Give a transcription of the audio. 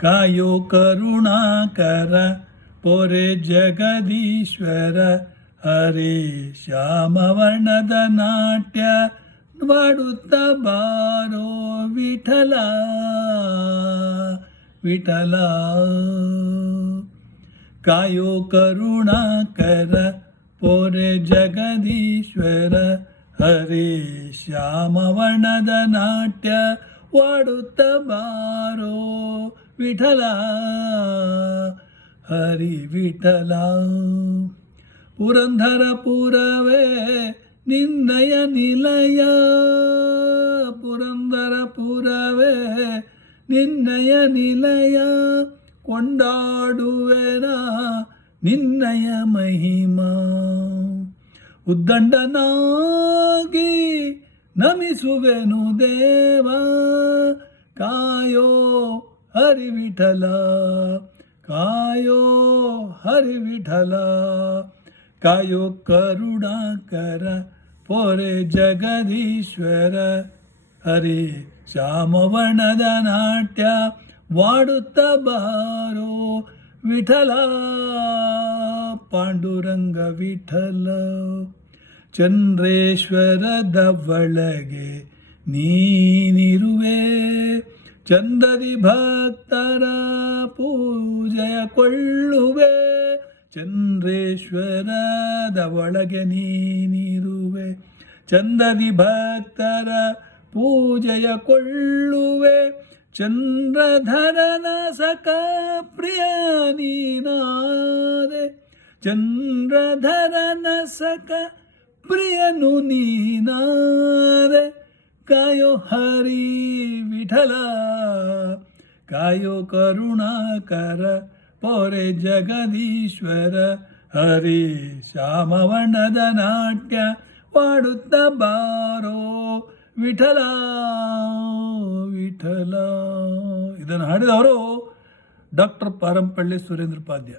ಕಾಯೋ ಕರುಣಾಕರ ಪೊರೆ ಜಗದೀಶ್ವರ ಹರೇ ಶ್ಯಾಮವರ್ಣದ ನಾಟ್ಯ ಮಾಡುತ್ತ ಬಾರೋ ವಿಠಲ ವಿಠಲ. ಕಾಯೋ ಕರುಣಾಕರ ಪೊರೆ ಜಗದೀಶ್ವರ ಹರೇ ಶ್ಯಾಮವರ್ಣದ ನಾಟ್ಯ ವಾಡುತ್ತ ಬಾರೋ ವಿಠಲ ಹರಿ ವಿಠಲ. ಪುರಂದರಪುರವೇ ನಿನ್ನಯ ನಿಲಯ, ಪುರಂದರಪುರವೇ ನಿನ್ನಯ ನಿಲಯ, ಕೊಂಡಾಡುವೆನ ನಿನ್ನಯ ಮಹಿಮಾ. ಉದ್ದಂಡನಾಗಿ ನಮಿಸುವೆನು ದೇವ, ಕಾಯೋ ಹರಿ ವಿಠಲ ಕಾಯೋ ಹರಿ ವಿಠಲ. ಕಾಯೋ ಕರುಣಾಕರ ಪೊರೆ ಜಗದೀಶ್ವರ ಹರಿ ಶ್ಯಾಮವರ್ಣದ ನಾಟ್ಯ ವಾಡುತ್ತ ಬಾರೋ ವಿಠಲ ಪಾಂಡುರಂಗ ವಿಠಲ. ಚಂದ್ರೇಶ್ವರದ ಒಳಗೆ ನೀನಿರುವೆ, ಚಂದದಿ ಭಕ್ತರ ಪೂಜೆಯ ಕೊಳ್ಳುವೆ. ಚಂದ್ರೇಶ್ವರದ ಒಳಗೆ ನೀನಿರುವೆ, ಚಂದದಿ ಭಕ್ತರ ಪೂಜೆಯ ಕೊಳ್ಳುವೆ. ಚಂದ್ರಧರನ ಸಖ ಪ್ರಿಯ ನೀನಾದೆ, ಚಂದ್ರಧರನ ಸಖ ಪ್ರಿಯನು ನೀನಾದೆ. ಕಾಯೋ ಹರಿ ವಿಠಲ ಕಾಯೋ ಕರುಣಾಕರ ಪೊರೆ ಜಗದೀಶ್ವರ ಹರಿ ಶ್ಯಾಮವರ್ಣದ ನಾಟ್ಯ ವಾಡುತ್ತ ಬಾರೋ ವಿಠಲ ವಿಠಲ. ಇದನ್ನು ಹಾಡಿದವರು ಡಾಕ್ಟರ್ ಪಾರಂಪಳ್ಳಿ ಸುರೇಂದ್ರ ಪಾದ್ಯ.